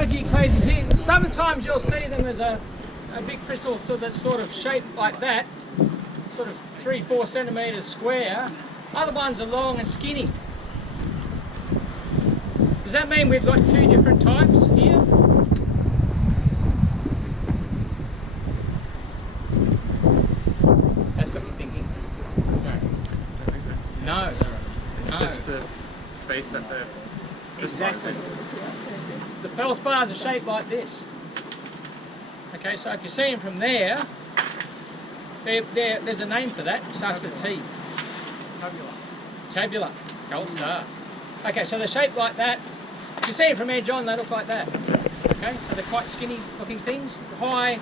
geology phases here. Sometimes you'll see them as a big crystal that's sort of shaped like that, sort of 3-4 centimetres square. Other ones are long and skinny. Does that mean we've got two different types here? That's got you thinking. No. I don't think so. No. It's just the space that they're Exactly. The feldspars are shaped like this. Okay, so if you see them from there, there's a name for that. It starts with a T. tabular. Tabular. Gold star. Okay, so they're shaped like that. If you see them from here, John, they look like that. Okay, so they're quite skinny looking things. High,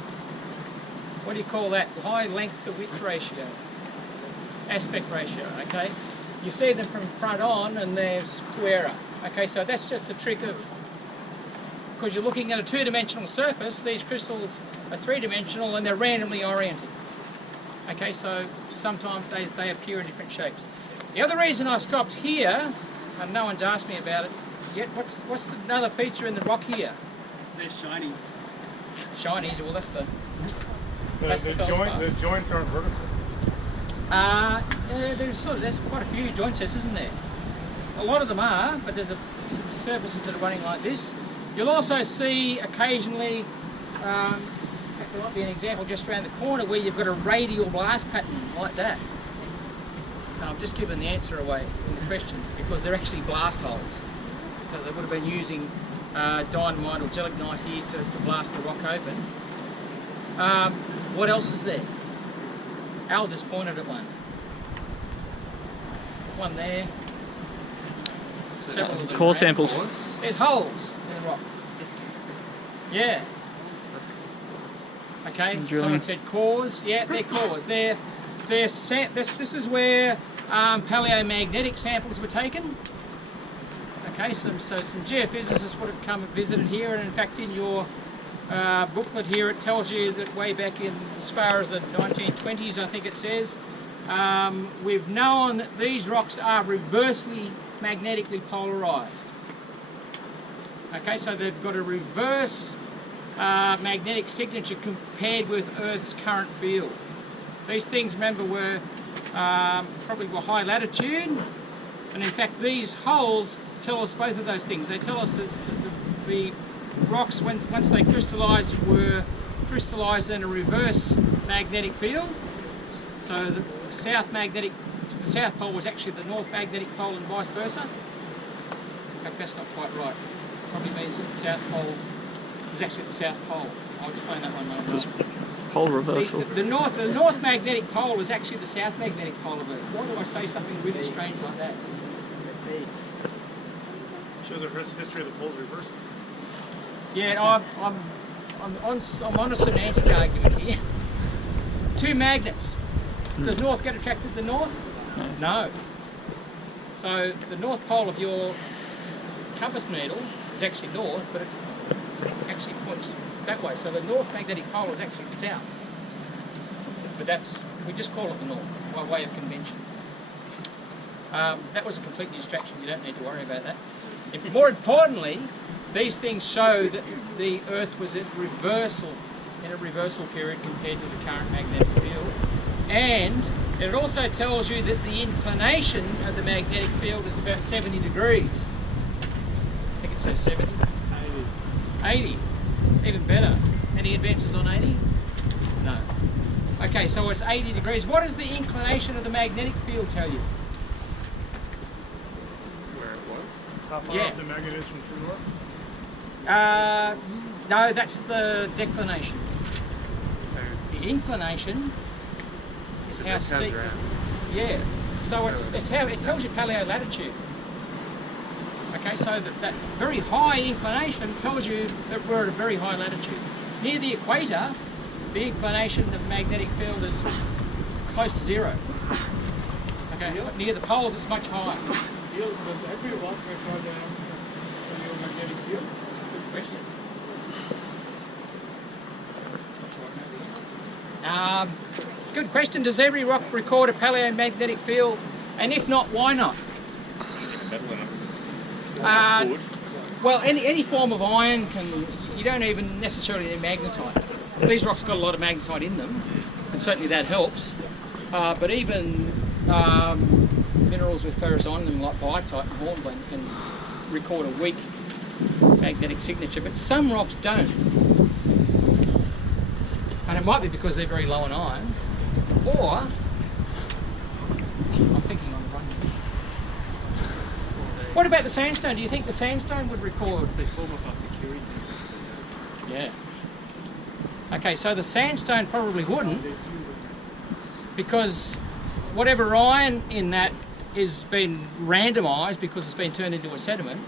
what do you call that? High length to width ratio. Aspect ratio, okay? You see them from front on and they're squarer. Okay, so that's just the trick of, because you're looking at a two-dimensional surface, these crystals are three-dimensional and they're randomly oriented. Okay, so sometimes they appear in different shapes. The other reason I stopped here, and no one's asked me about it yet, what's another feature in the rock here? There's shinies. Shinies, well that's the The joints aren't vertical. There's quite a few joint sets, isn't there? A lot of them are, but there's some surfaces that are running like this. You'll also see occasionally, there might be an example just around the corner where you've got a radial blast pattern like that. And I've just given the answer away in the question because they're actually blast holes. Because they would have been using dynamite or gelignite here to blast the rock open. What else is there? Al just pointed at one. One there. Core samples. There's holes in the rock. Yeah. Okay. Someone said cores. Yeah, they're cores. This is where paleomagnetic samples were taken. Okay, so some geophysicists would have come and visited here, and in fact in your booklet here it tells you that way back in as far as the 1920s, I think it says, we've known that these rocks are reversely magnetically polarized. Okay, so they've got a reverse magnetic signature compared with Earth's current field. These things, remember, were probably high latitude, and in fact these holes tell us both of those things. They tell us that the rocks, once they crystallized, were crystallized in a reverse magnetic field. So the south pole was actually the north magnetic pole and vice versa. In fact, that's not quite right. It probably means that the south pole was actually the south pole. I'll explain that one later. Pole reversal. The north magnetic pole is actually the south magnetic pole of Earth. Why do I say something really strange like that? Shows a history of the poles reversing. Yeah, I'm on a semantic argument here. Two magnets. Does north get attracted to the north? No. So the north pole of your compass needle is actually north, but it actually points that way. So the north magnetic pole is actually the south. But we just call it the north by way of convention. That was a complete distraction. You don't need to worry about that. More importantly, these things show that the Earth was in a reversal period compared to the current magnetic field. And it also tells you that the inclination of the magnetic field is about 70 degrees. I think it says 70. 80. Even better. Any advances on 80? No. Okay, so it's 80 degrees. What does the inclination of the magnetic field tell you? Where it was. How far off the magnet is from true north? No, that's the declination. So The inclination is how steep. Yeah. So it's how it tells you paleolatitude. Okay, so that very high inclination tells you that we're at a very high latitude. Near the equator, the inclination of the magnetic field is close to zero. Okay, but near the poles it's much higher. Does every rock record a magnetic field? Good question. Good question. Does every rock record a paleomagnetic field? And if not, why not? Well, any form of iron can, you don't even necessarily need magnetite. These rocks got a lot of magnetite in them, and certainly that helps. But even minerals with ferrous on them, like biotite and hornblende, can record a weak magnetic signature, but some rocks don't. And it might be because they're very low in iron, or, I'm thinking on the run. What about the sandstone? Do you think the sandstone would record? They form above the quary. Yeah. Okay, so the sandstone probably wouldn't, because whatever iron in that is been randomised because it's been turned into a sediment,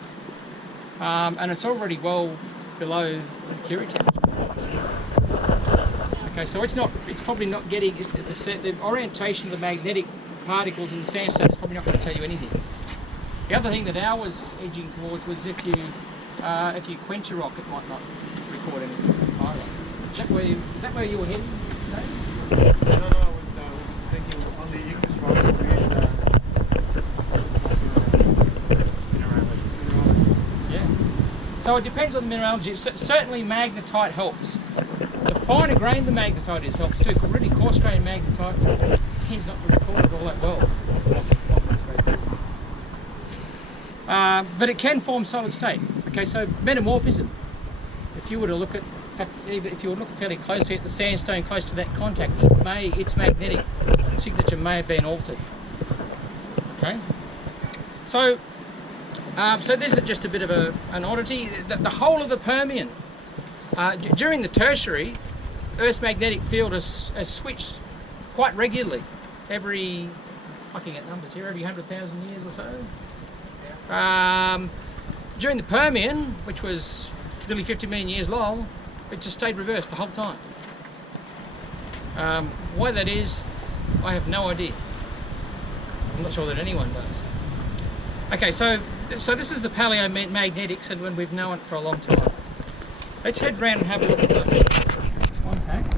and it's already well below the curie temperature. Okay, so it's probably not getting the orientation of the magnetic particles in the sandstone is probably not going to tell you anything. The other thing that Al was edging towards was if you quench a rock, it might not record anything either. Is that where you were heading? No, I was thinking on the igneous rocks we use mineralogy. Yeah. So it depends on the mineralogy. Certainly magnetite helps. The finer grain the magnetite is helps too. For really coarse grain magnetite, it tends not to record it all that well. But it can form solid state. Okay, so metamorphism. If you were to look at, in fact, if you were to look fairly closely at the sandstone close to that contact, its magnetic signature may have been altered. Okay. So this is just a bit of an oddity. The whole of the Permian, during the Tertiary, Earth's magnetic field has switched quite regularly. Every, I can get numbers here, every 100,000 years or so. During the Permian, which was nearly 50 million years long, it just stayed reversed the whole time. Why that is, I have no idea. I'm not sure that anyone does. Okay, so this is the paleomagnetics, and when we've known it for a long time. Let's head round and have a look at the contact.